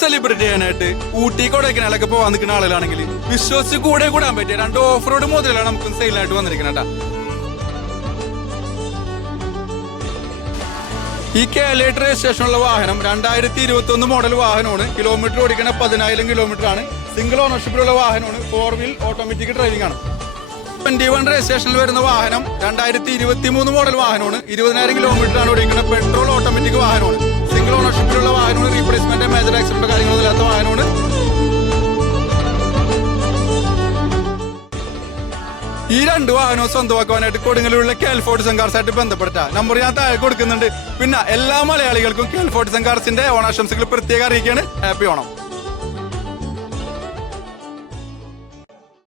Celebrate ചെയ്യാനായിട്ട് ഊട്ടി കൊടൈക്കനാലൊക്കെ പോകാൻ നിൽക്കുന്ന ആളുകളാണെങ്കിൽ വിശ്വസിച്ച് കൂടാൻ പറ്റിയ 2 ഓഫ് റോഡ് മോഡലാണ് നമുക്ക് സെയിലായിട്ട് വന്നിരിക്കുന്നത്. ഈ കേരള രജിസ്ട്രേഷനുള്ള വാഹനം 2021 മോഡൽ വാഹനമാണ്. കിലോമീറ്റർ ഓടിക്കുന്ന 10,000 കിലോമീറ്റർ ആണ്. സിംഗിൾ ഓണർഷിപ്പിലുള്ള വാഹനമാണ്. 4 വീൽ ഓട്ടോമാറ്റിക് ഡ്രൈവിംഗ് ആണ്. 21 രജിസ്ട്രേഷനിൽ വരുന്ന വാഹനം 2023 മോഡൽ വാഹനമാണ്. 20,000 കിലോമീറ്റർ ആണ് ഓടിക്കുന്ന പെട്രോൾ ഓട്ടോമാറ്റിക് വാഹനമാണ്. സിംഗിൾ ഓണർഷിപ്പിലുള്ള വാഹനമാണ്. റീപ്ലേസ്മെന്റ് മേജർ ആക്സിഡന്റ് കാര്യങ്ങളൊന്നും ഇല്ലാത്ത വാഹനമാണ്. ഈ 2 വാഹനവും സ്വന്തമാക്കുവാനായിട്ട് കൊടുങ്ങല്ലൂരിലെ കെൽഫോർട്ട്സൺ കാർസായിട്ട് ബന്ധപ്പെടുത്താം. നമ്പർ ഞാൻ താഴെ കൊടുക്കുന്നുണ്ട്. പിന്നെ എല്ലാ മലയാളികൾക്കും കെൽഫോർട്ട്സൺ കാർസിന്റെ ഓണാശംസകൾ പ്രത്യേകം അറിയിക്കുകയാണ്. ഹാപ്പി ഓണം.